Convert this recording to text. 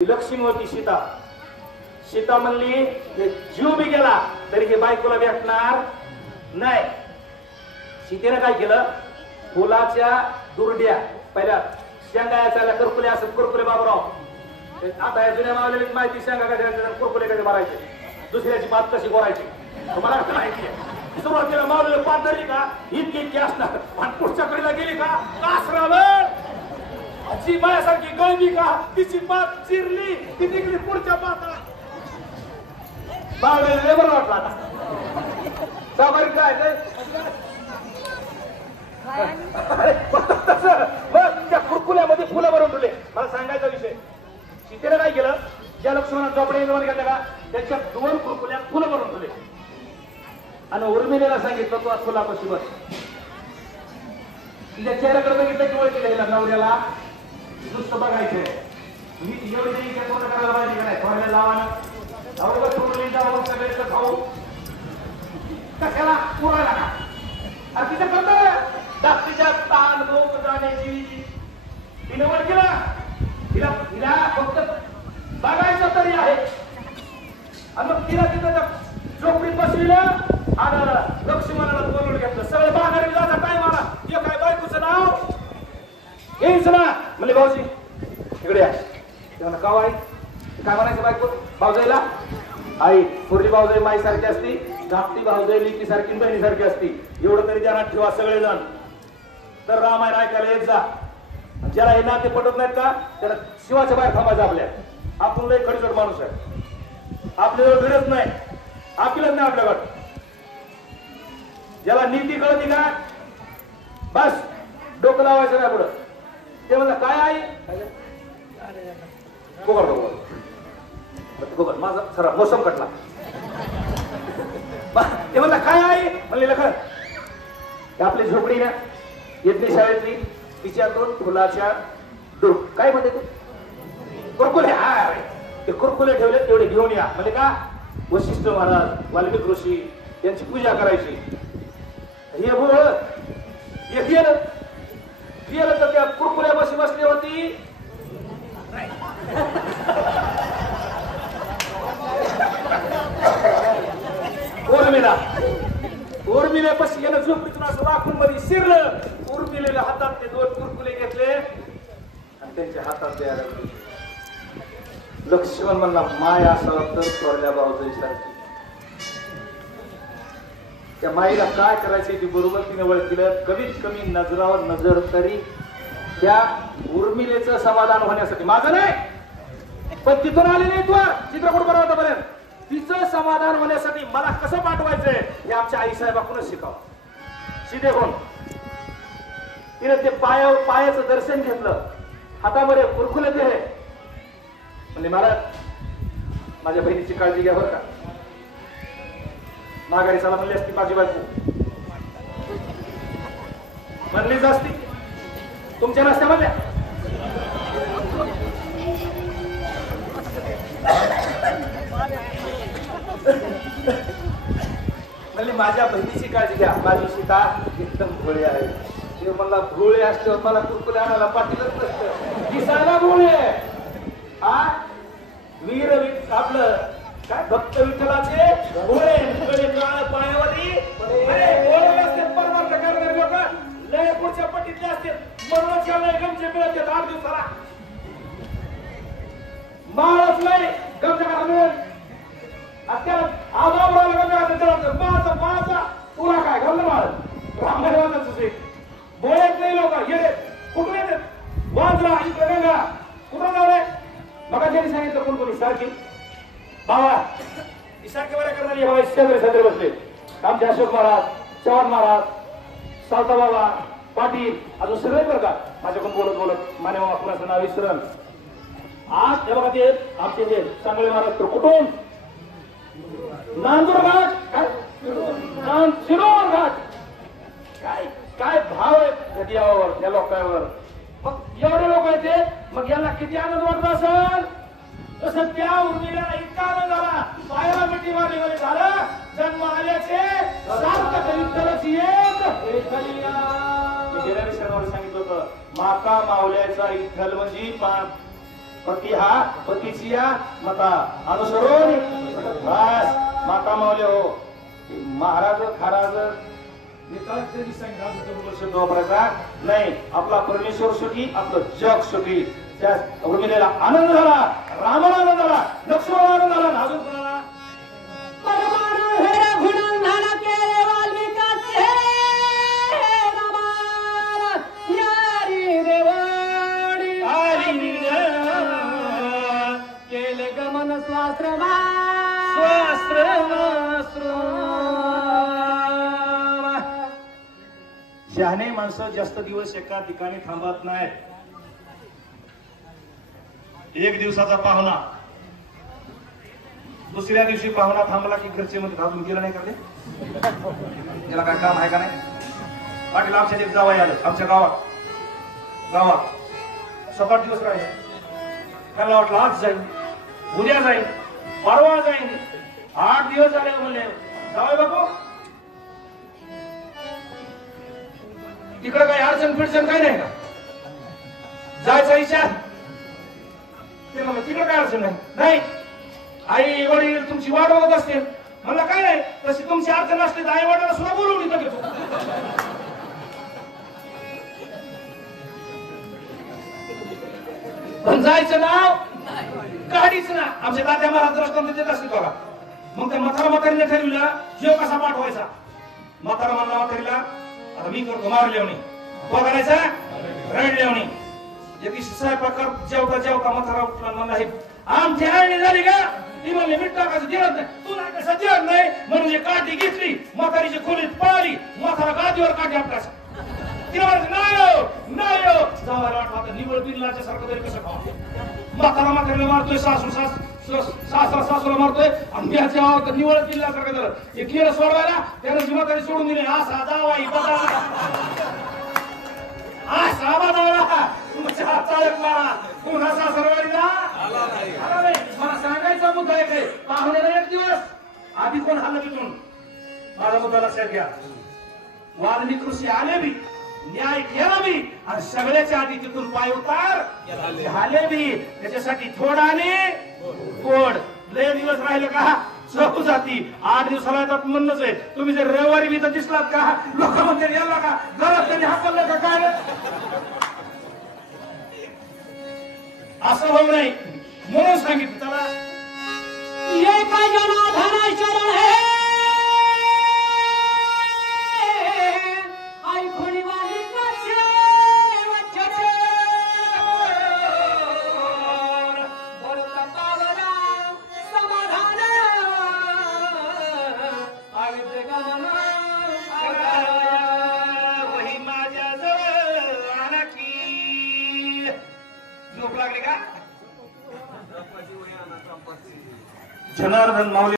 लक्ष्मी होती सीता. सीता म्हणली हे जीव बी गेला तरी हे बायकोला भेटणार नाही. सीतेने काय केलं, फुलाच्या दुर्ड्या पहिल्या शेंगा यायला करकुले असत, करकुले बाबराव आता या जुन्या मावलेली माहिती, शेंगा कधी कुरकुले कधी मारायचे, दुसऱ्याची पात कशी गोरायची तुम्हाला माहिती आहे. सुरुवातीला मावलेलं पात धरली का इतकी इतकी असणार, आणि पुढच्या कडेला गेली का कासरावर जी मायासारखी गळली का तिची पात चिरली ती निघली पुढच्या पाताला. बावळेला लय बरं वाटलं आता सामारी काय तसं मग त्या कुरकुल्यामध्ये फुलं भरून ठेवले. मला सांगायचा विषय, सीतेने काय केलं, ज्या लक्ष्मणात झोपडे निर्माण केला का त्याच्या दोन कुरकुल्यात फुलं भरून ठेवले आणि उर्मिलेला सांगितलं तू आज फुलापाशी बस. तिच्या चेहऱ्याकडे बघितलं की ओळखीला नवऱ्याला नुसतं बघायचंय, मी एवढी तरी पूर्ण करायला पाहिजे का नाही, थोड्या लावानं अवघड सोडली जाऊन सगळ्याचं खाऊ कशाला पुरायला का. आणि तिचं करत जास्तीच्या ताण लोक जाण्याची तिने वर केला, तिला तिला फक्त बघायचं तरी आहे. आणि मग तिला तिथं झोपडीत बसविलं आणि लक्ष्मणाला बोलून घेतलं. सगळे बाहेर जाता टाइम आला, हे काय बायकोचं नाव यायचं ना म्हणजे भाऊजी इकडे या. तेव्हा का आई काय म्हणायचं बायको भाऊजाईला, आई थोरली भाऊजाई माई सारखी असती, धाकटी भाऊजाई लिकी सारखी बहिणी सारखी असती, एवढं तरी ध्यानात ठेवा सगळेजण. तर रामायण ऐकायला येत जा. ज्याला हे नाते पटत नाहीत का त्याला शिवाच्या बाहेर थांबायचं. आपल्या आपण लय खडीचड माणूस आहे, आपल्याजवळ भिडत नाही, आपलंच नाही आपल्याकडं. ज्याला नीती कळती का बस डोकं लावायचं नाही पुढं. ते म्हणलं काय आई गोबर माझा सरा मोसम कटला. ते म्हणलं काय आई म्हणले लखन आपली झोपडी ना येतली शाळेतली, तिच्या दोन फुलाच्या काय म्हणते ते कुरकुले, हा ते कुरकुले ठेवले तेवढे घेऊन या. म्हणजे का वशिष्ठ महाराज वाल्मिक ऋषी यांची पूजा करायची. हे बोल गेलं तर त्या कुरकुल्या बशी बसली होती. उर्मिला बशी यानं झोपडीतून असं वाकून मध्ये शिरलं. उर्मिलेल्या हातात ते दोन कुरकुले घेतले आणि त्यांच्या हातात द्यायला लागले. लक्ष्मण म्हणला माय असावं तर थोरल्या भाऊजाई सारखी. त्या माईला काय करायचं ती बरोबर तिने ओळखलं. कमीत कमी नजरावर नजर तरी त्या उर्मिलेचं समाधान होण्यासाठी, माझं नाही पण तिथून आले नाही तू चित्रकूट बनवता पर्यंत, तिचं समाधान होण्यासाठी मला कसं पाठवायचंय हे आमच्या आई साहेबांकडूनच शिकावं. शिदे कोण तिने ते पायाचं दर्शन घेतलं, हातामध्ये कुरकुले ते म्हणजे मला माझ्या बहिणीची काळजी घ्या बरं का. माघारी चला म्हणली असती माझी बायको, म्हणलीच असती तुमच्या रस्त्यामधल्या. म्हणली माझ्या बहिणीची काळजी घ्या, माझी सीता एकदम भोळी आहे. ते मला भोळे असते मला कुरकुले आणायला पाठीलच नसतं, दिसायला भोळे. हा वीर आपलं काय भक्त विठ्ठलाचे भोळे पाण्यावरती परमार्थ करणारे लोक लय पुढच्या पट्टीतले असते. म्हणूनच लय गमचे मिळत 8 दिवसाला माळच नाही गमच्या करा मिळेल. माझा पुरा काय घालणं माळ रामदेवाचं बोळ्यात नाही लोक येते कुठून येतात. वांद्रा इकडे गंगा कुठून जाऊ बघा ज्यांनी सांगितलं कोण कोणी सारखी बाबा सारखे बऱ्या करणारी बाबा शेजारी शेजारी बसले. आमचे अशोक महाराज, चव्हाण महाराज, सावता बाबा, पाटील अजून सगळे बरं का माझ्याकडून बोलत बोलत माने मामा कुणाचं नाव विसरण. आज ते बघा ते आमचे जे सांगळे महाराज तर कुठून नांदूर घाट काय शिरोळ घाट काय काय भाव आहे देवावर त्या लोकांवर. मग एवढे लोक येते मग याला किती आनंद वाटत असेल. तसं त्या उर्मिलेला इतका आनंद झाला, पायाला मिठी मारली वगैरे झालं. जन्म आल्याचे सार्थक विठ्ठलाची एक गेल्या विषयावर सांगितलं होतं, माका मावल्याचा विठ्ठल म्हणजे पती हा पतीची या मता अनुसरून बस माता मावले हो महाराज खराज वापरायचा नाही. आपला परमेश्वर सुखी आपलं जग सुखी. त्या उर्मिलेला आनंद झाला, रामाला आनंद झाला, लक्ष्मणाला आनंद झाला, अजून कोणाला शहाणे माणसं जास्त दिवस एका ठिकाणी थांबत नाहीत. एक दिवसाचा पाहुणा दुसऱ्या दिवशी पाहुणा थांबला की घरचे मध्ये अजून गेला नाही करले त्याला काय काम आहे का नाही. पाटील आमच्या एक जावई आलं आमच्या गावात 7-8 दिवस राहिले. त्याला वाटलं आज जाईल, उद्या जाईल, परवा जाईल. 8 दिवस झाले म्हणले जावई बापू तिकडे काही अडचण फिडचण काही नाही का जायचा विचार. ते म्हणलं तिकडे काय अडचण नाही. आई वडील तुमची वाट बघत असते. म्हणलं काय नाही तशी तुमची अडचण असते तर आई वडिलांना सुद्धा बोलवून इथं घेतो. पण जायचं नाव गाडीच ना आमच्या तात्या महाराज रस्त्याने देत असते बघा. मग त्या म्हातारीने ठरविला जेव कसा पाठवायचा. म्हातारा म्हणला म्हातारीला आता मी करतो मार लेवणी तो करायचा रड लेवणी. एक स्वयंपाक जेवता म्हातारा उठला म्हणला हे आमची आळणी झाली का ती म्हणले मीठ टाकायचं जेवत नाही तुला कसं जेवत नाही म्हणजे काठी घेतली म्हातारीची खोलीत पाळली. म्हातारा गादीवर काठी आपल्यास तिला म्हणायचं नाही जावायला वाटतं निवळ बिल्लाच्या सारखं तरी कसं खावा. म्हातारीला मारतोय सासरा सासूला मारतोय आणि त्याच्या निवळ बिल्ल्यासारखं झालं. हे केलं सोडवायला त्यानं जी म्हातारी सोडून दिली असा जावाई मला सांगायचा मुद्दा आहे पाहुण्याला एक दिवस आधी कोण हल्लं तिथून माझा मुद्दा लक्षात घ्या. वाल्मिक ऋषी आले बी न्याय केला बी आणि सगळ्याच्या आधी तिथून पाय उतार झाले बी. त्याच्यासाठी थोडा आणि गोड लय दिवस राहिले का चहू जाती. 8 दिवसाला येतात म्हणणंच आहे. तुम्ही जर रविवारी बी तर दिसलात का लोक म्हणते याला का घरात त्यांनी हाकललं का काय असं होऊ नये म्हणून सांगितलं. त्याला शरण है आई खोडी वाली वही माझ्या जवळ आणा की झोप लागली का जनार्दन माऊली.